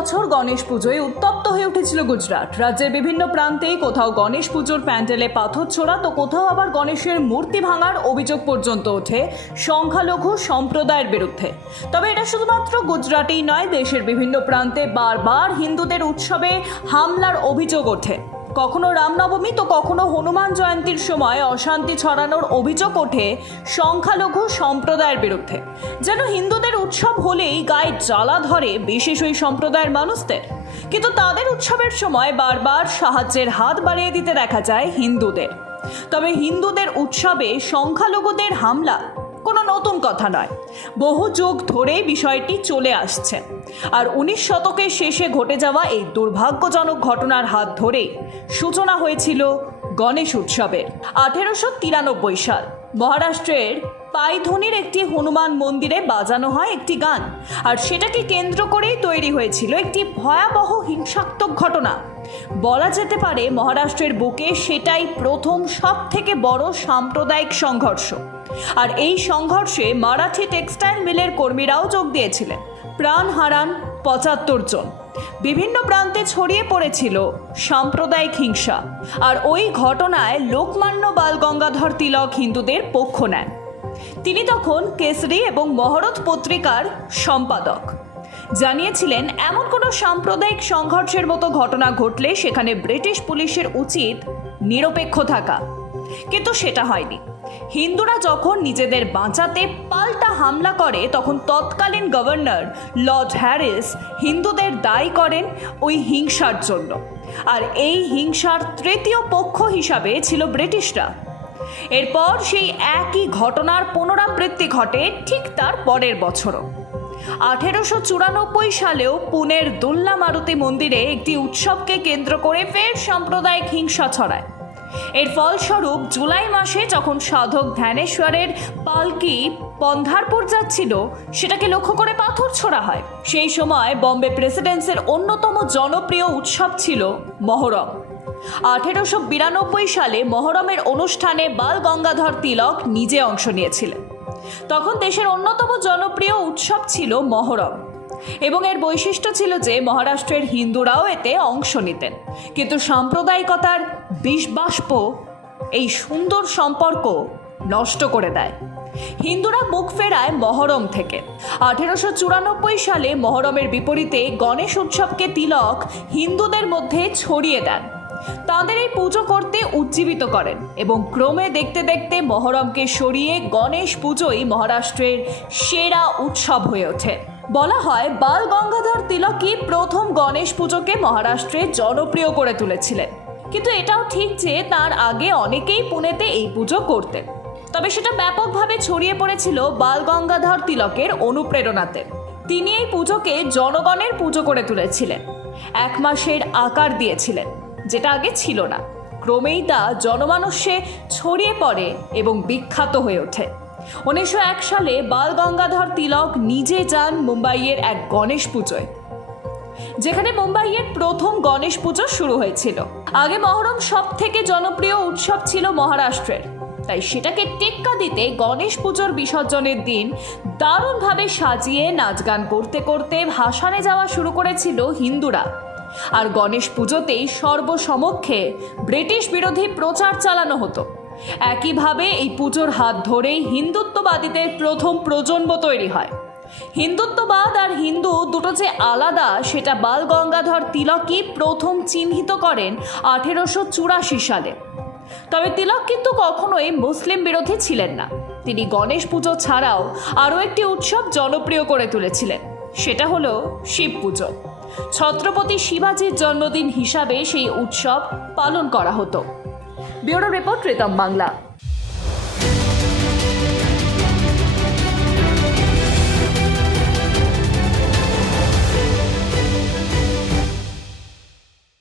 বছর গণেশ পুজোয় উত্তপ্ত হয়ে উঠেছিল গুজরাট। রাজ্যের বিভিন্ন প্রান্তেই কোথাও গণেশ পুজোর প্যান্ডেলে পাথর ছোড়া, তো কোথাও আবার গণেশের মূর্তি ভাঙার অভিযোগ পর্যন্ত ওঠে সংখ্যালঘু সম্প্রদায়ের বিরুদ্ধে। তবে এটা শুধুমাত্র গুজরাটেই নয়, দেশের বিভিন্ন প্রান্তে বারবার হিন্দুদের উৎসবে হামলার অভিযোগ ওঠে। কখনো রামনবমী, তো কখনো হনুমান জয়ন্তীর সময় অশান্তি ছড়ানোর অভিযোগ ওঠে সংখ্যালঘু সম্প্রদায়ের বিরুদ্ধে। যেন হিন্দুদের উৎসব হলেই গায়ে জ্বালা ধরে বিশেষ ওই সম্প্রদায়ের মানুষদের। কিন্তু তাদের উৎসবের সময় বারবার সাহায্যের হাত বাড়িয়ে দিতে দেখা যায় হিন্দুদের। তবে হিন্দুদের উৎসবে সংখ্যালঘুদের হামলা কোনো নতুন কথা নয়। বহু যুগ ধরে বিষয়টি চলে আসছে। আর উনিশ শতকের শেষে ঘটে যাওয়া এই দুর্ভাগ্যজনক ঘটনার হাত ধরে সূচনা হয়েছিল গণেশ উৎসবের আঠেরোশো তিরানব্বই সাল। মহারাষ্ট্রের পাইধনির একটি হনুমান মন্দিরে বাজানো হয় একটি গান। আর সেটাকে কেন্দ্র করেই তৈরি হয়েছিল একটি ভয়াবহ হিংসাত্মক ঘটনা। বলা যেতে পারে মহারাষ্ট্রের বুকে সেটাই প্রথম সব থেকে বড় সাম্প্রদায়িক সংঘর্ষ। আর এই সংঘর্ষে মারাঠি টেক্সটাইল মিলের কর্মীরাও যোগ দিয়েছিলেন। প্রাণ হারান পঁচাত্তর জন। বিভিন্ন প্রান্তে ছড়িয়ে পড়েছিল সাম্প্রদায়িক হিংসা। আর ওই ঘটনায় লোকমান্য বাল গঙ্গাধর তিলক হিন্দুদের পক্ষ নেন। তিনি তখন কেসরি এবং মহরত পত্রিকার সম্পাদক। জানিয়েছিলেন, এমন কোনো সাম্প্রদায়িক সংঘর্ষের মতো ঘটনা ঘটলে সেখানে ব্রিটিশ পুলিশের উচিত নিরপেক্ষ থাকা। কিন্তু সেটা হয়নি। হিন্দুরা যখন নিজেদের বাঁচাতে পাল্টা হামলা করে, তখন তৎকালীন গভর্নর লর্ড হ্যারিস হিন্দুদের দায়ী করেন ওই হিংসার জন্য। আর এই হিংসার তৃতীয় পক্ষ হিসাবে ছিল ব্রিটিশরা। এরপর সেই একই ঘটনার পুনরাবৃত্তি ঘটে ঠিক তার পরের বছরও। আঠেরোশো চুরানব্বই সালেও পুনের দুল্লা মারুতি মন্দিরে একটি উৎসবকে কেন্দ্র করে ফের সাম্প্রদায়িক হিংসা ছড়ায়। এর ফলস্বরূপ জুলাই মাসে যখন সাধক ধ্যানেশ্বরের পালকি পন্ধারপুর যাচ্ছিল, সেটাকে লক্ষ্য করে পাথর ছোড়া হয়। সেই সময় বম্বে প্রেসিডেন্সের অন্যতম জনপ্রিয় উৎসব ছিল মহরম। আঠেরোশো বিরানব্বই সালে মহরমের অনুষ্ঠানে বাল গঙ্গাধর তিলক নিজে অংশ নিয়েছিলেন। তখন দেশের অন্যতম জনপ্রিয় উৎসব ছিল মহরম। এবং এর বৈশিষ্ট্য ছিল যে, মহারাষ্ট্রের হিন্দুরাও এতে অংশ নিতেন। কিন্তু সাম্প্রদায়িকতার বিষবাষ্প এই সুন্দর সম্পর্ক নষ্ট করে দেয়। হিন্দুরা মুখ ফেরায় মহরম থেকে। আঠেরোশো চুরানব্বই সালে মহরমের বিপরীতে গণেশ উৎসবকে তিলক হিন্দুদের মধ্যে ছড়িয়ে দেন। তাঁদের এই পুজো করতে উজ্জীবিত করেন এবং ক্রমে দেখতে দেখতে মহরমকে সরিয়ে গণেশ পুজোই মহারাষ্ট্রের সেরা উৎসব হয়ে ওঠে। বলা হয় বাল গঙ্গাধর তিলকই প্রথম গণেশ পুজোকে মহারাষ্ট্রে জনপ্রিয় করে তুলেছিলেন। কিন্তু এটাও ঠিক যে তার আগে অনেকেই পুনেতে এই পুজো করতেন। তবে সেটা ব্যাপকভাবে ছড়িয়ে পড়েছিল বাল গঙ্গাধর তিলকের অনুপ্রেরণাতে। তিনি এই পুজোকে জনগণের পুজো করে তুলেছিলেন। এক মাসের আকার দিয়েছিলেন, যেটা আগে ছিল না। ক্রমেই তা জনমানস্যে ছড়িয়ে পড়ে এবং বিখ্যাত হয়ে ওঠে। উনিশশো এক সালে বাল গঙ্গাধর তিলক নিজে যান মুম্বাইয়ের এক গণেশ পুজোয়। যেখানে মুম্বাইয়ের প্রথম গণেশ পুজো শুরু হয়েছিল। আগে মহরম সব থেকে জনপ্রিয় উৎসব ছিল মহারাষ্ট্রের। তাই সেটাকে টেক্কা দিতে গণেশ পুজোর বিসর্জনের দিন দারুণভাবে সাজিয়ে নাচ গান করতে করতে ভাসানে যাওয়া শুরু করেছিল হিন্দুরা। আর গণেশ পুজোতেই সর্বসমক্ষে ব্রিটিশ বিরোধী প্রচার চালানো হতো। একইভাবে এই পুজোর হাত ধরেই হিন্দুত্ববাদীদের প্রথম প্রজন্ম তৈরি হয়। হিন্দুত্ববাদ আর হিন্দু যে আলাদা, সেটা বাল গঙ্গাধর তিলকই প্রথম চিহ্নিত করেন আঠেরোশো চুরাশি সালে। তবে তিলক কিন্তু কখনোই মুসলিম বিরোধী ছিলেন না। তিনি গণেশ পুজো ছাড়াও আরও একটি উৎসব জনপ্রিয় করে তুলেছিলেন, সেটা হলো শিব পুজো। ছত্রপতি শিবাজির জন্মদিন হিসাবে সেই উৎসব পালন করা হতো। Bureau report Ritam Bangla.